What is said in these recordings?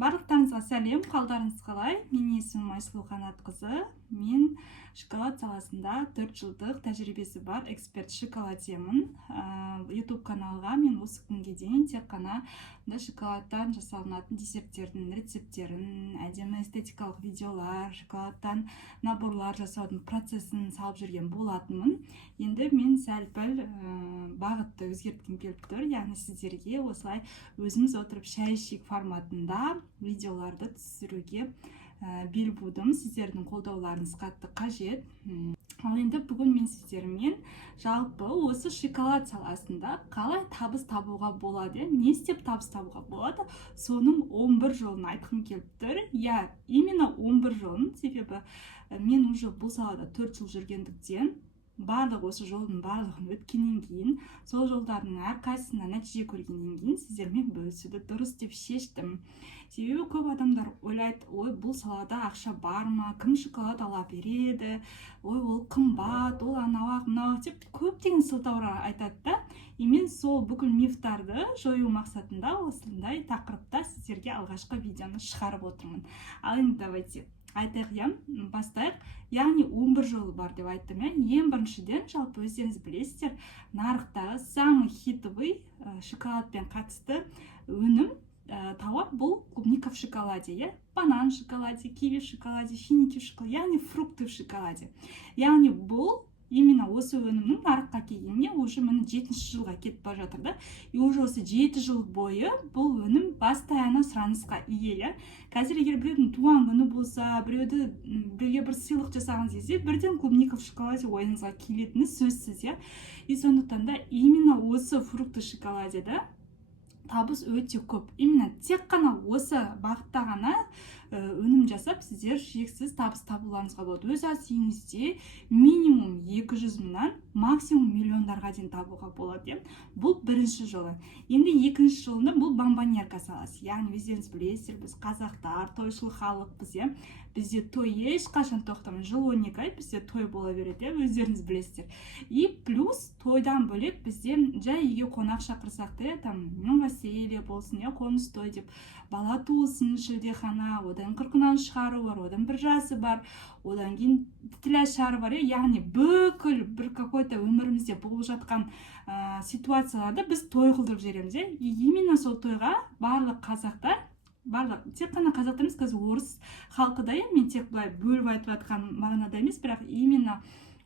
Барлықтарыңызға сәлем, қалдарыңыз қалай? Менің есімім Айсұлу Қанатқызы. Мен шоколад саласында 4 жылдық тәжірибесі бар эксперт шоколадемін. YouTube каналға мен осы күнге дейін тек қана шоколадтан жасалынатын десерттердің рецепттерін, әдемі эстетикалық видеолар, шоколадтан наборлар жасаудың процесін салып жүрген болатынмын. Енді мен сәл-пәл бағытты өзгерткім келіп тұр. Яғни сіздерге осылай өзіміз отырып шай ішейік форматында видеоларды түсіруге бел будым. Сіздердің қолдауларыңыз қатты қажет. Ал енді бүгін мен сіздермен жалпы осы шоколад саласында қалай табыс табуға болады, не істеп табыс табуға болады, соның 11 жолын айтқым келіп тұр. Именно 11 жолын, себебі мен уже бұл салада 4 жыл жүргендіктен барлық осы жолдың барлығын өткеннен кейін, сол жолдардың әрқайсысына нәтиже көргеннен кейін сіздермен бөлісуді дұрыс деп шештім. Себебі көп адамдар ойлайды, ой, бұл салада ақша бар ма, кім шоколад ала береді, ой, ол қымбат, ол анау деп көптеген сылтаулар айтады да. Мен сол бүкіл мифтарды жою мақсатында осындай тақырыпта сіздерге алғашқы видеоны шығарып отырмын. Ал енді давайте айтайық, бастайық. Яғни 11 жолы бар деп айттым. Ең біріншіден, жалпы өздеріңіз білесіздер, нарықтағы самый хитовый шоколадпен қатысты өнім тауар бұл клубника в шоколаде, банан в шоколаде, киви в шоколаде, финики в шоколаде, яғни фрукты в шоколаде. Яғни бұл именно осы өнімнің нарыққа келгеніне уже міне 7-ші жылға кетіп бара жатыр да. И уже осы 7 жыл бойы бұл өнім постоянно сұранысқа ие. Қазір егер біреудің туған күні болса, біреуге бір сыйлық жасағыңыз келсе, бірден клубника в шоколаде ойыңызға келетіні сөзсіз. И сондықтан да именно осы фрукты шоколаде табыс өте көп. Именно тек қана осы бағытта ғана өнім жасап, сіздер шексіз табыс табуларыңызға болады. Өз асүйіңізде минимум 200 мыңнан максимум миллиондарға дейін табуға болады. Бұл бірінші жолы. Енді екінші жолында бұл бомбоньерка саласы. Яғни өздеріңіз білесіздер, біз қазақтар, тойшыл халықпыз. Бізде той ешқашан тоқтамай, жыл 12 ай бізде той бола береді, өздеріңіз білесіздер. И плюс тойдан бөлек бізде жай үйге қонақ шақырсақ та, новоселье болсын, қоныс той деп, бала туылсын, шілдехана, одан қырқынан шығару бар, одан бір жасы бар, одан кейін тілашар бар. Яғни бүкіл бір какой-то өмірімізде болып жатқан ситуацияларды біз той қылдырып жібереміз. Именно сол тойға барлық қазақтар, тек қана қазақтар емес, қазір орыс халқы да, мен тек бұлай бөліп айтып жатқан мағынада емес, бірақ именно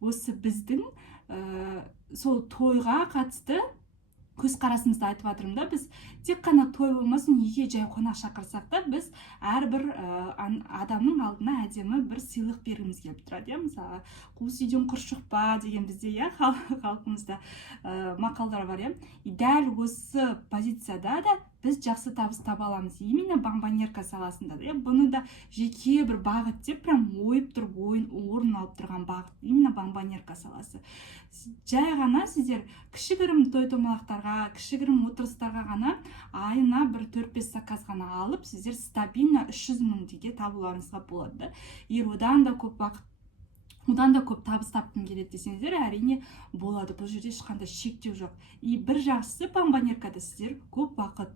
осы біздің сол тойға қатысты көзқарасымызды айтып жатырмын да. Біз тек қана той болмасын, үйге жай қонақ шақырсақ та, біз әрбір адамның алдына әдемі бір сыйлық бергіміз келіп тұрады. Мысалы, қуыс үйден құр шықпа деген бізде халқымызда мақалдар бар. И дәл осы позицияда да біз жақсы табыс таба аламыз. Именно бомбоньерка саласында да. Бұны да жеке бір бағыт деп прям ойып тұрып орын алып тұрған бағыт. Именно бомбоньерка саласы. Жай ғана сіздер кішігірім той-томалақтарға, кішігірім отырыстарға ғана айына бір 4-5 заказ ғана алып, сіздер стабильно 300 мың теңге табуларыңызға болады. Егер одан да көп табыс тапқым келеді десеңіздер, әрине болады. Бұл жерде ешқандай шектеу жоқ. И бір жақсысы бомбоньеркада сіздер көп уақыт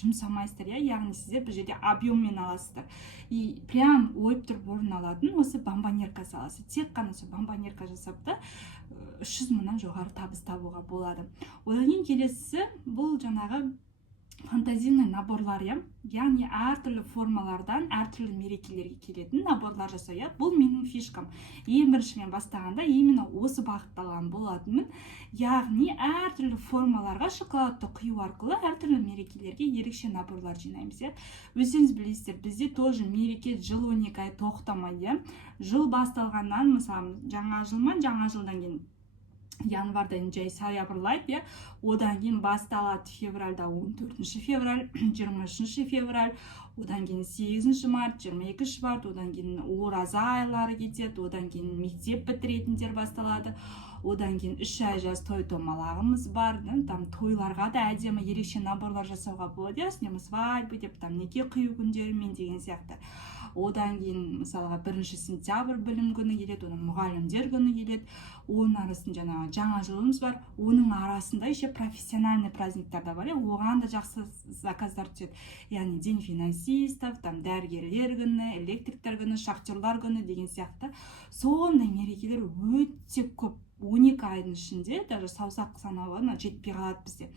жұмсамайсыздар, яғни сіздер бұл жерде объеммен аласыздар. И прям ойып тұрып орын алатын осы бомбоньерка саласы. Тек қана сол бомбоньерка жасап та 300 мыңнан жоғары табыс табуға болады. Одан кейін келесісі бұл жаңағы фантазийный наборлар, яғни әртүрлі формалардан әртүрлі мерекелерге келетін наборлар жасау. Бұл менің фишкам. Ең бірінші мен бастағанда именно осы бағытталған болатынмын. Яғни әртүрлі формаларға шоколадты құю арқылы әртүрлі мерекелерге ерекше наборлар жинаймыз. Өздеріңіз білесіздер, бізде тоже мереке жыл 12 ай тоқтамайды. Жыл басталғаннан, мысалы, жаңа жылдан кейін январдан жай саябырлайды, одан кейін басталады февральда 14 февраль, 23 февраль, одан кейін 8 март, 22 март, одан кейін ораза айлары кетеді, одан кейін мектеп бітіретіндер басталады, одан кейін 3 ай жаз той-томалағымыз бар, тойларға да әдемі ерекше наборлар жасауға болады, свадьбы деп, неке қию күндерімен деген сияқты. одан кейін мысалға 1 сентябрь білім күні келеді, оның мұғалімдер күні келеді, оның арасында жаңағы жаңа жылымыз бар, оның арасында еще профессиональный праздниктар да бар, оған да жақсы заказдар түседі. Яғни день финансистов, там дәрігерлер күні, электриктер күні, шахтерлар күні деген сияқты сондай мерекелер өте көп. 12 айдың ішінде даже саусақ санауына жетпей қалады бізде.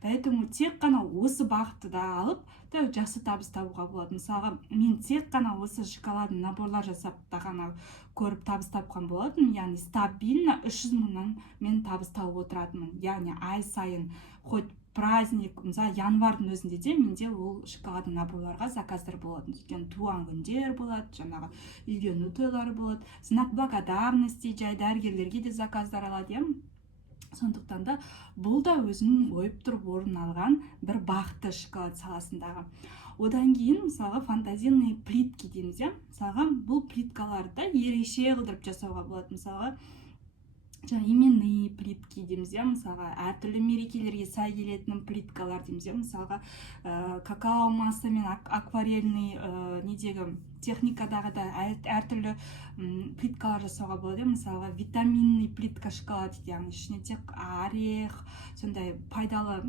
Поэтому тек қана осы бағытты да алып жақсы табыс табуға болады. Мысалға, мен тек қана осы шоколадный наборлар жасап та ғана көріп табыс тапқан болатын. Яғни стабильно 300 мыңнан мен табыс тауып отыратынмын. Яғни ай сайын хоть праздник, мысалы январдың өзінде де менде ол шоколадный наборларға заказдар болады. Өйткені туған күндер болады, жаңағы үйлену тойлары болады, знак благодарности, жай дәрігерлерге де заказдар алады. Сондықтан да бұл да өзінің ойып тұрып орын алған бір бақыты шоколад саласындағы. Одан кейін мысалға фантазийный плитки дейміз. Мысалға бұл плиткаларды ерекше қылдырып жасауға болады. Мысалға именные плитки дейміз, мысалға әртүрлі мерекелерге сай келетін плиткалар дейміз. Мысалға какао массамен акварельный недегі техникадағы да әртүрлі плиткалар жасауға болады. Мысалға витаминный плитка шоколад дейді, яғни ішіне тек орех, сондай пайдалы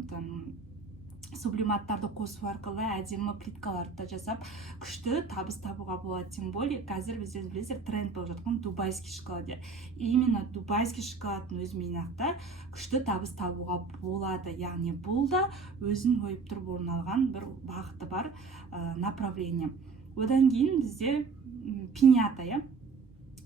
сублиматтарды қосу арқылы әдемі плиткаларды жасап күшті табыс табуға болады. Тем более қазір біздер білесіздер тренд болып жатқан дубайский шоколад. Именно дубайский шоколадтың өзімен ақта күшті табыс табуға болады. Яғни бұл да өзін ойып тұрып орын алған бір бағыты бар направление. Одан кейін бізде пинята,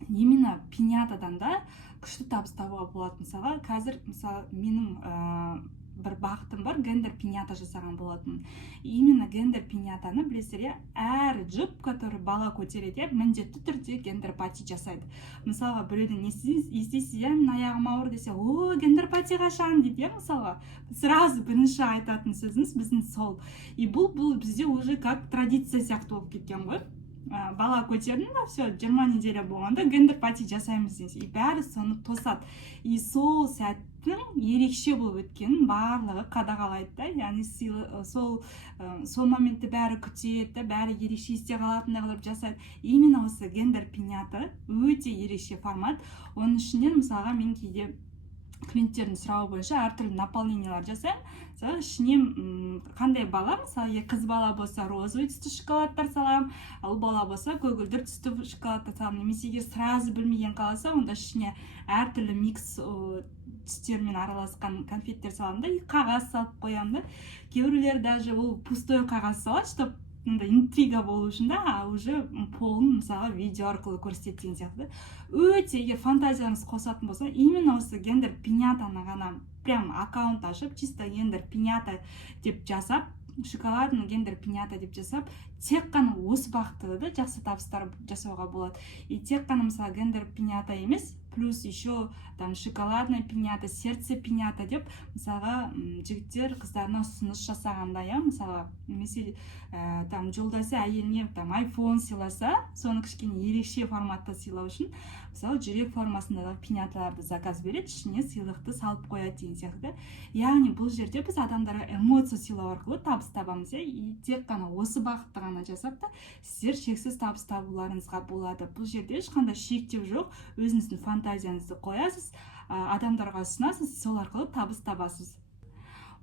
именно пинятадан да күшті табыс табуға болады. Мысалға қазір менің бір бағытым бар, гендер пинята жасаған болатын. Именно гендер пинятаны білесіздер, әр жұп, который бала көтереді, міндетті түрде гендер пати жасайды. Мысалға біреуден естейсіз, мен аяғым ауыр десе, о, гендер пати қашан дейді, мысалға. Сразу бірінші айтатын сөзіңіз біздің сол. И бұл бізде уже как традиция сияқты болып кеткен ғой. Бала көтердің ба, все, 20 неделя болғанда гендер пати жасаймыз дейсіз. И бәрі соны тосады. И сол сәттің ерекше болып өткенін барлығы қадағалайды. Яғни сол моментті бәрі күтеді, бәрі ерекше есте қалатындай қылып жасайды. Именно осы гендер пинята өте ерекше формат. Оның ішінен мысалға мен кейде клиенттердің сұрауы бойынша әртүрлі наполнениялар жасаймын. Ішіне қандай бала, мысалы қыз бала болса розовый түсті шоколадтар салам, ұл бала болса көгілдір түсті шоколадтар салам. Немесе егер сразу білмеген қаласа, онда ішіне әртүрлі микс түстермен араласқан конфеттер салам да, қағаз салып қоямын да. Кейбіреулер даже ол пустой қағаз салады, чтобы интрига болу үшін да, уже полын мысалға видео арқылы көрсететін сияқты. Өте егер фантазияңыз қосатын болса, именно осы гендер пинятаны ғана прям аккаунт ашып, чисто гендер пинята деп жасап, шоколадный гендер пинята деп жасап, тек қана осы бағытта да жақсы табыстар жасауға болады. И тек қана мысалы гендер пинята емес, плюс еще там шоколадная пинята, сердце пинята деп мысалға жігіттер қыздарына ұсыныс жасағанда, мысалға немесе там жолдасы әйеліне там iPhone сыйласа, соны кішкене ерекше форматта сыйлау үшін мысалы жүрек формасындағы пиняталарды заказ береді, ішіне сыйлықты салып қояды деген сияқты. Яғни бұл жерде біз адамдарға эмоция сыйлау арқылы табыс табамыз. И тек қана осы бағытты ғана жасап та сіздер шексіз табыс табуларыңызға болады. Бұл жерде ешқандай шектеу жоқ, өзіңіздің фантазияңызды қоясыз, адамдарға ұсынасыз, сол арқылы табыс табасыз.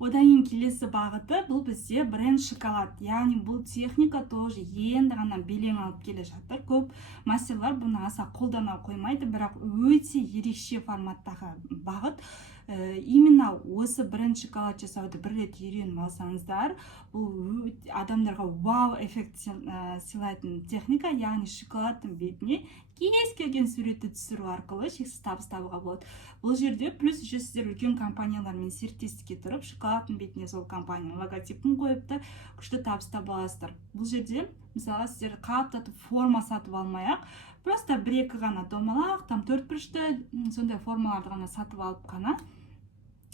Одан кейін келесі бағыты бұл бізде бренд шоколад. Яғни бұл техника тоже енді ғана белең алып келе жатыр. Көп мастерлар бұны аса қолдана қоймайды, бірақ өте ерекше форматтағы бағыт. Именно осы бренд шоколад жасауды бір рет үйреніп алсаңыздар, бұл адамдарға вау эффект сыйлайтын техника. Яғни шоколадтың бетіне кез келген суретті түсіру арқылы шексіз табыс табуға болады. Бұл жерде плюс сіздер үлкен компаниялармен серіктестікке тұрып, шоколадтың бетіне сол компанияның логотипін қойып та күшті табыс таба аласыздар. Бұл жерде мысалы сіздер қаптатып форма сатып алмай-ақ, просто бір-екі ғана домалақ, там 4 бұрышты сондай формаларды ғана сатып алып қана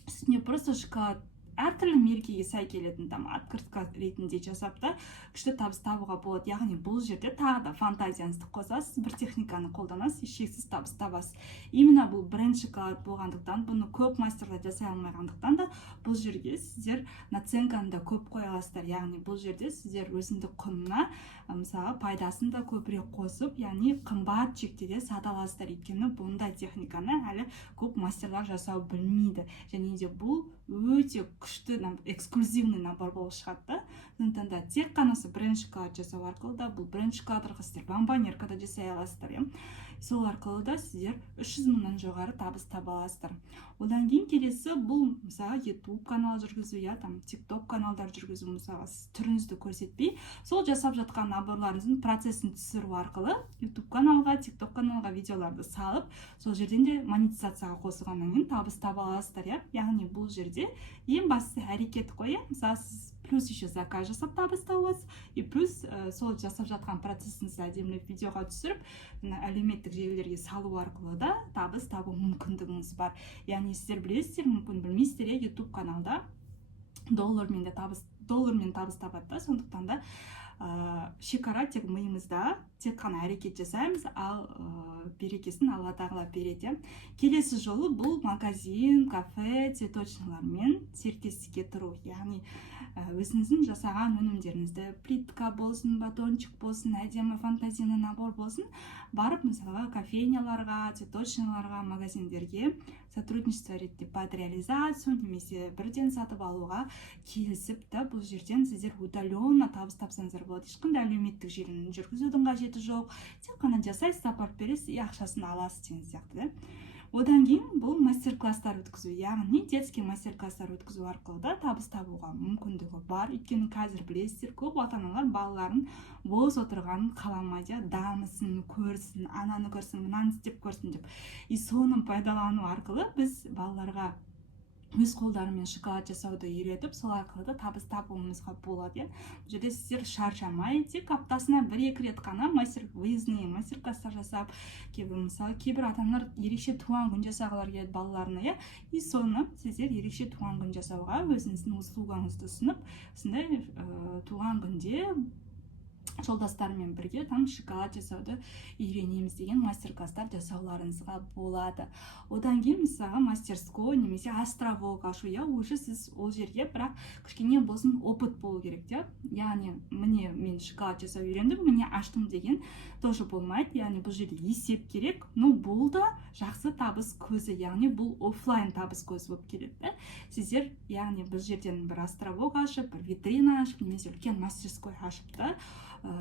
үстіне просто шоколад әртүрлі мерекеге сай келетін там открытка ретінде жасап та күшті табыс табуға болады. Яғни бұл жерде тағы да фантазияңызды қосасыз, бір техниканы қолданасыз, шексіз табыс табасыз. Именно бұл бренд шоколад болғандықтан, бұны көп мастерлар жасай алмағандықтан да бұл жерге сіздер наценканы да көп қоя аласыздар. Яғни бұл жерде сіздер өзіндік құнына мысалы пайдасын да көбірек қосып, яғни қымбат шектеде сата аласыздар. Өйткені бұндай техниканы әлі көп мастерлар жасау білмейді. Және де бұл өте күшті эксклюзивный набор болып шығады. Сондықтан да тек қана бренд шоколад жасау арқылы да бұл бренд шоколадтарға сіздер бомбоньеркада жасай аласыздар. Сол арқылы да сіздер 300 мыңнан жоғары табыс таба аласыздар. Одан кейін келесі бұл мысалы YouTube канал жүргізу, там TikTok каналдар жүргізу, мысалы сіз түріңізді көрсетпей, сол жасап жатқан наборларыңыздың процесін түсіру арқылы YouTube каналға, TikTok каналға видеоларды салып, сол жерден де монетизацияға қосылғаннан кейін табыс таба аласыздар. Яғни бұл жерде ең басты әрекет қой. Мысалы сіз плюс еще заказ жасап табыс табасыз, и плюс сол жасап жатқан процесіңізді әдемілеп видеоға түсіріп, әлеуметтік желілерге салу арқылы да табыс табу мүмкіндігіңіз бар. Яғни сіздер білесіздер, мүмкін білмейсіздер, YouTube каналда доллармен табыс табады. Сондықтан да шекара тек миымызда, тек қана әрекет жасаймыз, ал берекесін Алла тағала береді. Келесі жолы бұл магазин, кафе, цветочныйлармен серіктестікке тұру. Яғни өзіңіздің жасаған өнімдеріңізді, плитка болсын, батончик болсын, әдемі фантазийный набор болсын, барып мысалға кофейняларға, цветочныйларға, магазиндерге сотрудничество ретінде под реализацию немесе бірден сатып алуға келісіп та бұл жерден сіздер удаленно табыс тапсаңыздар болады. Ешқандай әлеуметтік желіні жүргізудің қажеті жоқ. Тек қана жасайсыз, апарып бересіз, и ақшасын аласыз деген сияқты. Одан кейін бұл мастер-класстар өткізу, яғни детский мастер-класстар өткізу арқылы да табыс табуға мүмкіндігі бар. Өйткені қазір білесіздер, көп ата-аналар балаларын бос отырғанын қаламайды, дамысын, көрсін, ананы көрсін, мынаны істеп көрсін деп. И соны пайдалану арқылы біз балаларға өз қолдарымен шоколад жасауды үйретіп, сол арқылы да табыс табуымызға болады. Бұл жерде сіздер шаршамай, тек аптасына 1-2 рет қана выездные мастер-класстар жасап, кейбір ата-аналар ерекше туған күн жасағылар келеді балаларына, и соны сіздер ерекше туған күн жасауға өзіңіздің услугаңызды ұсынып, сондай туған күнде жолдастарымен бірге там шоколад жасауды үйренеміз деген мастер-класстар жасауларыңызға болады. Одан кейін мысалға мастерской немесе островок ашу, уже сіз ол жерге бірақ кішкене болсын опыт болу керек. Яғни міне мен шоколад жасау үйрендім, міне аштым деген тоже болмайды. Яғни бұл жерде есеп керек. Бұл да жақсы табыс көзі, яғни бұл офлайн табыс көзі болып келеді. Сіздер яғни бұл жерден бір островок ашып, бір витрина ашып, немесе үлкен мастерской ашып та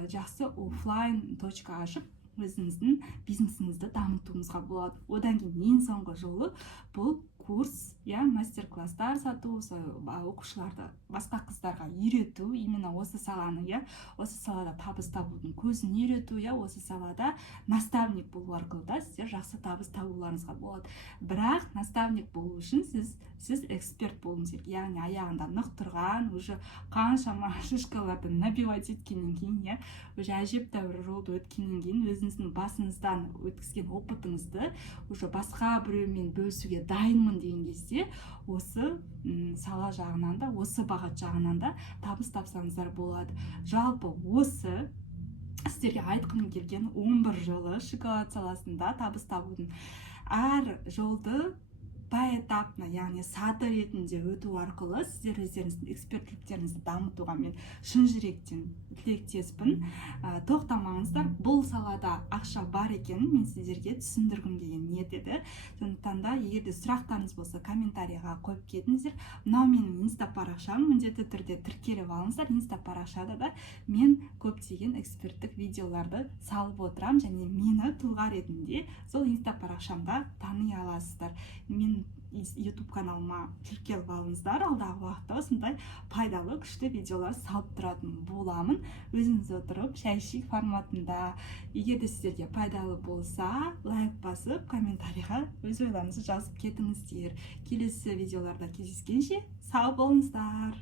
жақсы офлайн точка ашып өзіңіздің бизнесіңізді дамытуыңызға болады. Одан кейін ең соңғы жолы бұл курс, мастер-класстар сату, оқушыларды басқа қыздарға үйрету, именно осы саланы, осы салада табыс табудың көзін үйрету, осы салада наставник болу арқылы да сіздер жақсы табыс табуларыңызға болады. Бірақ наставник болу үшін сіз эксперт болуыңыз керек. Яғни аяғында нық тұрған, уже қаншама шишкаларды набивать еткеннен кейін, уже әжептәуір жолды өткеннен кейін өзіңіздің басыңыздан өткізген опытыңызды уже басқа біреумен бөлісуге дайынмын деген кезде осы сала жағынан да, осы бағыт жағынан да табыс тапсаңыздар болады. Жалпы осы сіздерге айтқым келген 11 жылы шоколад саласында табыс табудың әр жолды поэтапно, яғни саты ретінде өту арқылы сіздер өздеріңіздің эксперттіктеріңізді дамытуға мен шын жүректен тілектеспін. Тоқтамаңыздар, бұл салада ақша бар екенін мен сіздерге түсіндіргім келген ниет еді. Сондықтан да егер де сұрақтарыңыз болса, комментарийға қойып кетіңіздер. Мынау менің инста парақшам, міндетті түрде тіркеліп алыңыздар. Инста парақшада да мен көптеген эксперттік видеоларды салып отырам, және мені тұлға ретінде сол инста парақшамда тани аласыздар. Мен YouTube каналыма тіркеліп алыңыздар, алдағы уақытта осындай пайдалы күшті видеолар салып тұратын боламын. Өзіңіз отырып шай ішейік форматында. Егер де сіздерге пайдалы болса, лайк басып, комментарийға өз ойларыңызды жазып кетіңіздер. Келесі видеоларда кездескенше сау болыңыздар.